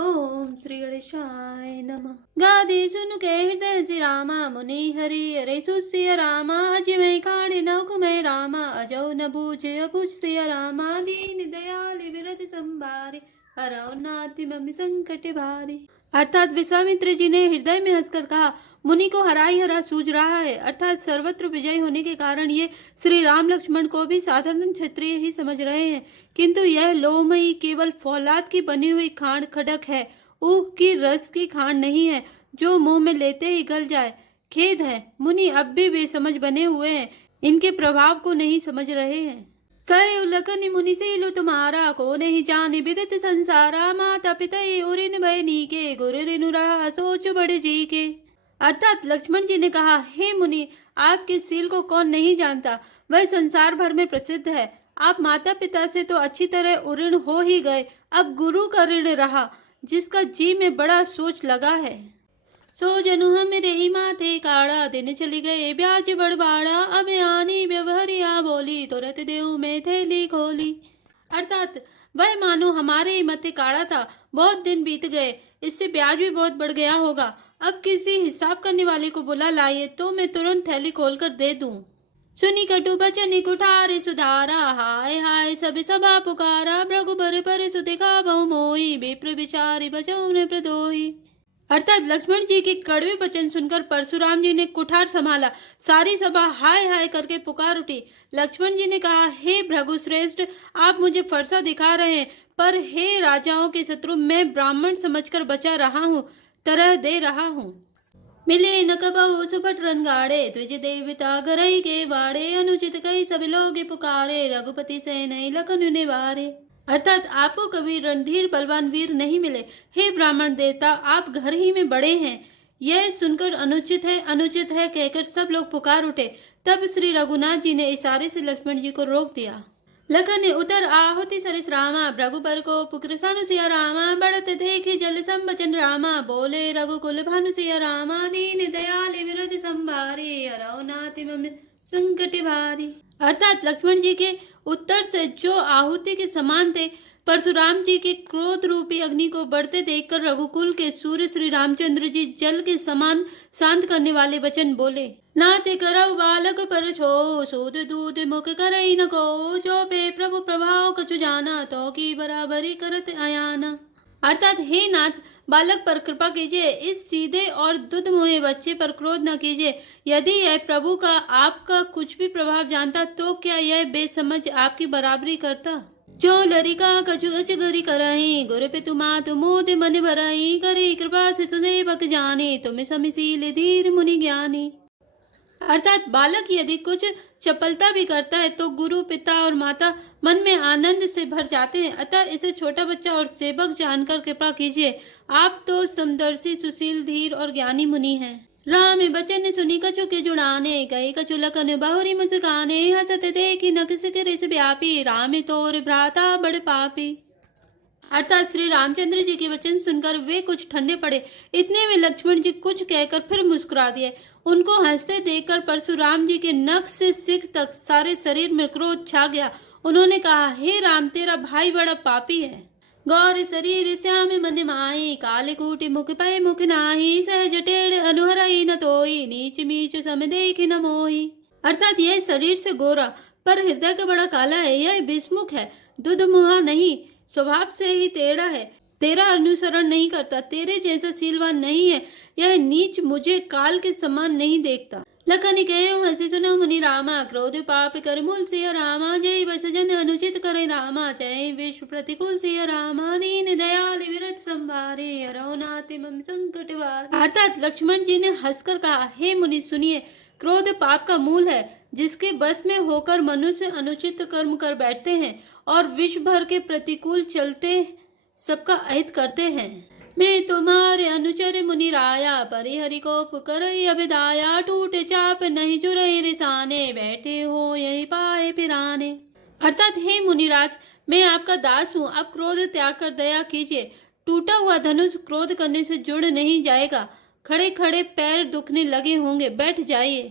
ओम श्री गणेशाय नमः। गादि सुन के हृदय से रामा मुनि हरि अरे सुसिय रामा अजिमय खाणे नौकुमय रामा अजो न बूझे अबुझ सिय रामा दीन दयाल विरत संभारे हरौ नाथ मम संकट भारे। अर्थात विश्वामित्र जी ने हृदय में हंसकर कहा, मुनि को हरा ही हरा सूझ रहा है। अर्थात सर्वत्र विजय होने के कारण ये श्री राम लक्ष्मण को भी साधारण क्षत्रिय ही समझ रहे हैं, किंतु यह लोहमयी केवल फौलाद की बनी हुई खांड खडक है, ऊख की रस की खांड नहीं है जो मुंह में लेते ही गल जाए। खेद है, मुनि अब भी बेसमझ बने हुए हैं, इनके प्रभाव को नहीं समझ रहे हैं। कहे उल्लखन मुनि से लो तुम्हारा को नहीं जाने विदित संसारा माता पिता उरिन भय नीके गुरु रिनु रहा सोच बड़े जी के। अर्थात लक्ष्मण जी ने कहा, हे मुनि, आपके सील को कौन नहीं जानता, वह संसार भर में प्रसिद्ध है। आप माता पिता से तो अच्छी तरह उऋण हो ही गए, अब गुरु का ऋण रहा जिसका जी में बड़ा सोच लगा है। सो जनु हम रही माथे काड़ा दिन चली गए ब्याज बड़बाड़ा अब आनी व्यवहरिया बोली तुरंत देव में थैली खोली। अर्थात वह मानो हमारे ही मथे काड़ा था, बहुत दिन बीत गए, इससे ब्याज भी बहुत बढ़ गया होगा। अब किसी हिसाब करने वाले को बुला लाइए तो मैं तुरंत थैली खोलकर दे दूं। सुनी कटु बचन कुठारे सुधारा हाय हाय सब सभा पुकारा भृगु पर सुदिखा बहु मोही विप्र विचारी बचौ न प्रदोही। अर्थात लक्ष्मण जी के कड़वे वचन सुनकर परशुराम जी ने कुठार संभाला, सारी सभा हाय हाय करके पुकार उठी। लक्ष्मण जी ने कहा, हे भृगुश्रेष्ठ, आप मुझे फरसा दिखा रहे हैं, पर हे राजाओं के शत्रु, मैं ब्राह्मण समझकर बचा रहा हूँ, तरह दे रहा हूँ। मिले न कबहु सुपट रनगाड़े द्विज देवता गरई के बाड़े अनुचित कई सब लोग पुकारे रघुपति से नहीं लखन निवारे। अर्थात आपको कभी रणधीर बलवान वीर नहीं मिले। हे ब्राह्मण देवता, आप घर ही में बड़े हैं। यह सुनकर अनुचित है कहकर सब लोग पुकार उठे। तब श्री रघुनाथ जी ने इशारे से लक्ष्मण जी को रोक दिया। लखन उतर आहुति सरिस रामा भृगुबर को पुत्र सानुसिया रामा बढ़त देखे जल संबचन रामा बोले रघुकुल भानुसिया रामा दीन दयाल विरध संभारे हरौ नाथ मम संकट भारी। अर्थात लक्ष्मण जी के उत्तर से जो आहुति के समान थे, परशुराम जी के क्रोध रूपी अग्नि को बढ़ते देखकर रघुकुल के सूर्य श्री रामचंद्र जी जल के समान शांत करने वाले वचन बोले। नाते करौ बालक पर छो सूद दूध मुख करई न को जो पे प्रभु प्रभाव कछु जाना तो की बराबरी करत अयाना। अर्थात हे नाथ, बालक पर कृपा कीजिए, इस सीधे और दुध मुहे बच्चे पर क्रोध न कीजिए। यदि यह प्रभु का आपका कुछ भी प्रभाव जानता तो क्या यह बेसमझ आपकी बराबरी करता। जो लरिका कछु अचगरी करही गुरु पितु मातु मोद मन भरही करी कृपा से सुसेवक जाने तुम समिशील धीर मुनि ज्ञानी। अर्थात बालक यदि कुछ चपलता भी करता है तो गुरु पिता और माता मन में आनंद से भर जाते हैं, अतः इसे छोटा बच्चा और सेवक जानकर कृपा कीजिए। आप तो समदर्शी सुशील धीर और ज्ञानी मुनि हैं। राम बचन सुनी कछु के जुड़ाने गए कछु लखन बहुरी मुस्काने हसत देखी न किस रिस व्यापी राम तोर भ्राता बड़ पापी। अर्थात श्री रामचंद्र जी के वचन सुनकर वे कुछ ठंडे पड़े। इतने में लक्ष्मण जी कुछ कहकर फिर मुस्कुरा दिए। उनको हंसते देखकर परशुराम जी के नख से सिख तक सारे शरीर में क्रोध छा गया। उन्होंने कहा, हे राम, तेरा भाई बड़ा पापी है। गौर शरीर श्याम मन माही काले कूटि मुख पय मुख नाही सहज टेढ़ अनुहरई न तोई नीच मीच सम देख न मोही। अर्थात यह शरीर से गोरा पर हृदय का बड़ा काला है, यह विस्मुख है, दुध मुहा नहीं, स्वभाव से ही टेढ़ा है, तेरा अनुसरण नहीं करता, तेरे जैसा सीलवान नहीं है, यह नीच मुझे काल के समान नहीं देखता। लखन कहो हंसी सुनो मुनि रामा क्रोध पाप कर मूल सिया रामा जय बस जन अनुचित करे रामा जय विश्व प्रतिकूल सिया रामा दीन दयाल विरत संभारे हरौ नाथ मम संकट वारे। अर्थात लक्ष्मण जी ने हंसकर कहा, हे मुनि सुनिए, क्रोध पाप का मूल है, जिसके बस में होकर मनुष्य अनुचित कर्म कर बैठते हैं और विश्व भर के प्रतिकूल चलते सबका अहित करते हैं। मैं तुम्हारे अनुचर मुनि राया परिहरि को पुकरई अभिदाया टूटे चाप नहीं चुरई रिसाने बैठे हो यही पाए पिराने। अर्थात हे मुनिराज, मैं आपका दास हूँ, आप क्रोध त्याग कर दया कीजिए। टूटा हुआ धनुष क्रोध करने से जुड़ नहीं जाएगा, खड़े खड़े पैर दुखने लगे होंगे, बैठ जाइए।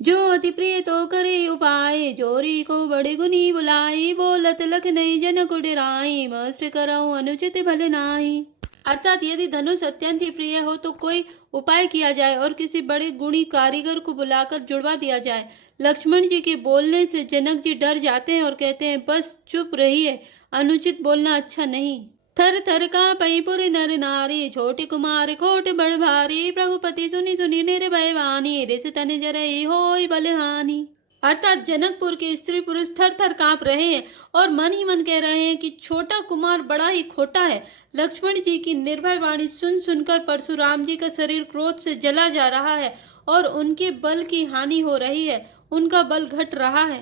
जो अति प्रिय तो करे उपाय जोरी को बड़े गुनी बुलाई बोलत लख नहीं जन को डिराई मस्त करऊं अनुचित भले नाही। अर्थात यदि धनुष अत्यंत ही प्रिय हो तो कोई उपाय किया जाए और किसी बड़े गुणी कारीगर को बुलाकर जुड़वा दिया जाए। लक्ष्मण जी के बोलने से जनक जी डर जाते हैं और कहते हैं, बस चुप रहिए, अनुचित बोलना अच्छा नहीं। थर थर कांपई पुरि नर नारी, छोटे कुमार खोट बड़ भारी, प्रभुपति सुनि सुनि निर्भय वाणी, रिस तन जरई होय बलहानि। अर्थात जनकपुर के स्त्री पुरुष थर थर कांप रहे हैं और मन ही मन कह रहे हैं कि छोटा कुमार बड़ा ही खोटा है। लक्ष्मण जी की निर्भय वाणी सुन सुनकर परशुराम जी का शरीर क्रोध से जला जा रहा है और उनके बल की हानि हो रही है, उनका बल घट रहा है।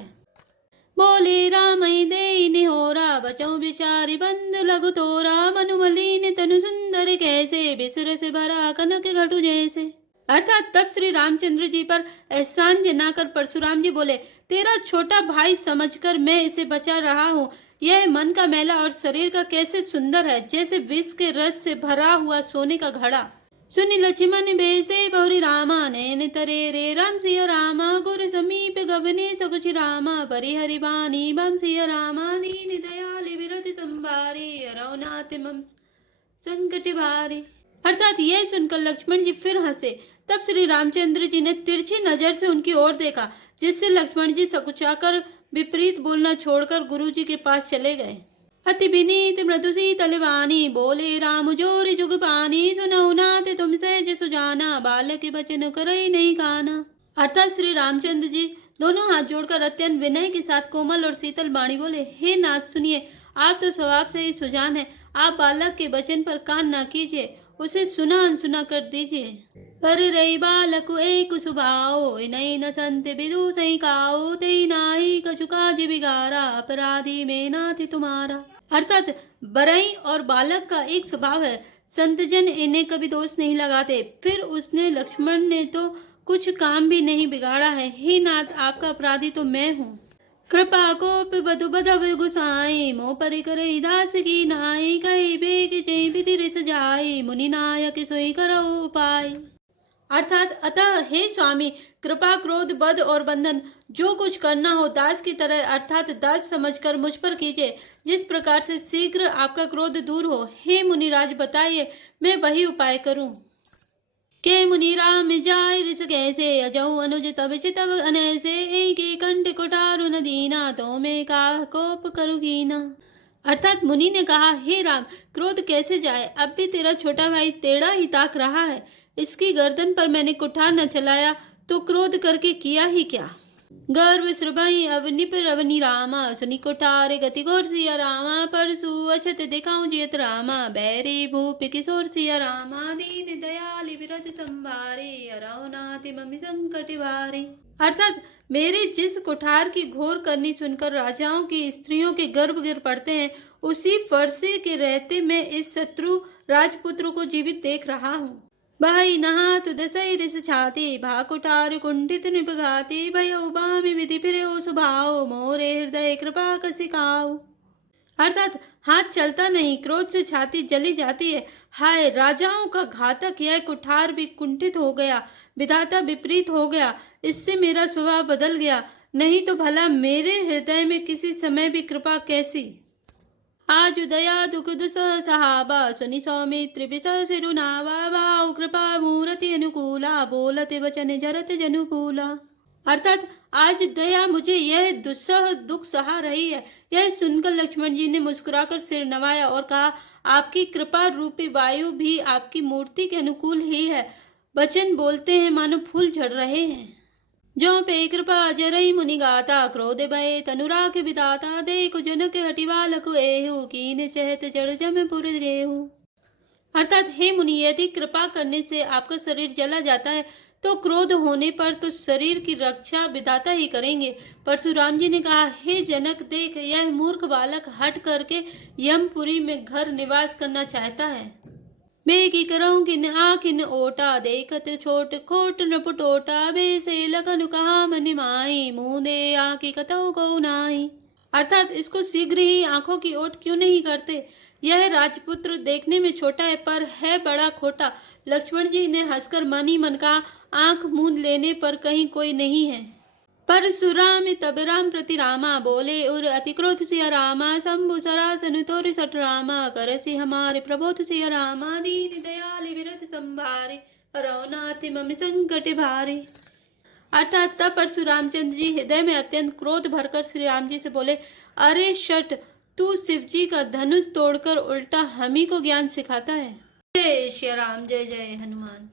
बोले राम दे निहोरा, बचो बिचारी बंद लघु तोरा, मनुमलीन तनु सुंदर कैसे, बिसर से भरा कनक घटु जैसे। अर्थात तब श्री रामचंद्र जी पर एहसान जनाकर परशुराम जी बोले, तेरा छोटा भाई समझकर मैं इसे बचा रहा हूँ। यह मन का मैला और शरीर का कैसे सुंदर है, जैसे विष के रस से भरा हुआ सोने का घड़ा। सुनि लक्ष्मण बेसे बहुरी रामा, नयन तरे रे राम सिया रामा, गुर समीप गवने सकुच रामा, परिहरि बानी बम सिया रामा, दीन दयाल विरति संभारी, रघुनाथ मम संकट भारी। अर्थात यह सुनकर लक्ष्मण जी फिर हंसे। तब श्री रामचंद्र जी ने तिरछी नजर से उनकी ओर देखा, जिससे लक्ष्मण जी सकुचाकर विपरीत बोलना छोड़कर गुरु जी के पास चले गए। अति विनीत मृदु शीतल वाणी, बोले राम जोरि जुग पानी, सुनऊ नाथ तुम सहज सुजाना, बालक बचन करई नहीं काना। अर्थात श्री रामचंद्र जी दोनों हाथ जोड़कर अत्यंत विनय के साथ कोमल और शीतल वाणी बोले, हे नाथ सुनिए, आप तो स्वभाव से ही सुजान है, आप बालक के वचन पर कान न कीजिए, उसे सुना अनसुना कर दीजिए। पर रही बालक एक सुभाओ, नई न संत विदु सही काओ, ते नाही कछु काज बिगारा, अपराधी में नाथ तुम्हारा। अर्थात बरई और बालक का एक स्वभाव है, संतजन इन्हें कभी दोष नहीं लगाते। फिर उसने लक्ष्मण ने तो कुछ काम भी नहीं बिगाड़ा है। हे नाथ, आपका अपराधी तो मैं हूँ। कृपा कोप बधु बधव गुसाई, मोह परि करई दास की नाई, कही बेग जय विधि रिस जाई, मुनि नायक सोई करो उपाय। अर्थात अतः हे स्वामी, कृपा क्रोध बध और बंधन जो कुछ करना हो दास की तरह अर्थात दास समझकर मुझ पर कीजिए, जिस प्रकार से शीघ्र आपका क्रोध दूर हो। हे मुनिराज बताइए, मैं वही उपाय करूं। के मुनि राम जाय रिस कैसे, अजऊ अनुज तब चितव अनैसे, के कंठ कुठारु न दीना, तो मैं का कोप करू कीना। अर्थात मुनि ने कहा, हे राम, क्रोध कैसे जाए, अब भी तेरा छोटा भाई टेढ़ा ही ताक रहा है, इसकी गर्दन पर मैंने कुठार न चलाया तो क्रोध करके किया ही क्या। गर्व श्रभई अवनि पर अवनि रामा, सुनि कुठार गति घोर सिया रामा, परसु अछत दिखाऊं जियत रामा, बैरी भूप किशोर सिया रामा, दीन दयाल विरत संभारे, रघुनाथ ममि संकट भारे। अर्थात मेरे जिस कुठार की घोर करनी सुनकर राजाओं की स्त्रियों के गर्भ गिर पड़ते हैं, उसी फरसे के रहते मैं इस शत्रु राजपुत्र को जीवित देख रहा हूँ। भाई नहा तुदसई रिस छाती, भा कुठार कुंठित निपघाती, भयो बामी विधि फिर सुभाओ, मोरे हृदय कृपा कसिकाओ। अर्थात हाथ चलता नहीं, क्रोध से छाती जली जाती है। हाय, राजाओं का घातक यह कुठार भी कुंठित हो गया, विधाता विपरीत हो गया, इससे मेरा स्वभाव बदल गया, नहीं तो भला मेरे हृदय में किसी समय भी कृपा कैसी। आज दया दुख दुसह सहाबा, सुनि सौमित्र बिस सिरुनावा, भाव कृपा मूर्ति अनुकूला, बोलते वचन जरत जनुकूला। अर्थात आज दया मुझे यह दुस्सह दुख सहा रही है। यह सुनकर लक्ष्मण जी ने मुस्कुराकर सिर नवाया और कहा, आपकी कृपा रूपी वायु भी आपकी मूर्ति के अनुकूल ही है। वचन बोलते हैं मानो फूल झड़ रहे हैं। जो पे कृपा जरई मुनि गाता, क्रोध भय तनुराख बिताता, देखो जनक हटि बालक एहु, कीन चहत जड़ जमपुर गेहु। अर्थात हे मुनि, यदि कृपा करने से आपका शरीर जला जाता है तो क्रोध होने पर तो शरीर की रक्षा विधाता ही करेंगे। परशुराम जी ने कहा, हे जनक, देख यह मूर्ख बालक हट करके यमपुरी में घर निवास करना चाहता है। मैं की करूं किन आखिन ओटा, देखत छोट खोट न पुटोटा, बेसे लगन कहा मन माई, मुँह दे आखी कतौ को नाई। अर्थात इसको शीघ्र ही आंखों की ओट क्यों नहीं करते। यह राजपुत्र देखने में छोटा है पर है बड़ा खोटा। लक्ष्मण जी ने हंसकर मन ही मन कहा, आंख मूंद लेने पर कहीं कोई नहीं है। परशुराम तब राम प्रति रामा बोले उर अति क्रोध सिया रामा शंभु सरासन तोर सठ रामा करसी हमारे प्रबोध सिया रामा दीन दयाल विरत संभारे रौनाति मम संकट भारे। अर्थात तब परशुरामचंद्र जी हृदय में अत्यंत क्रोध भरकर श्री राम जी से बोले, अरे शठ, तू शिव जी का धनुष तोड़कर उल्टा हमी को ज्ञान सिखाता है। जय श्री राम, जय जय हनुमान।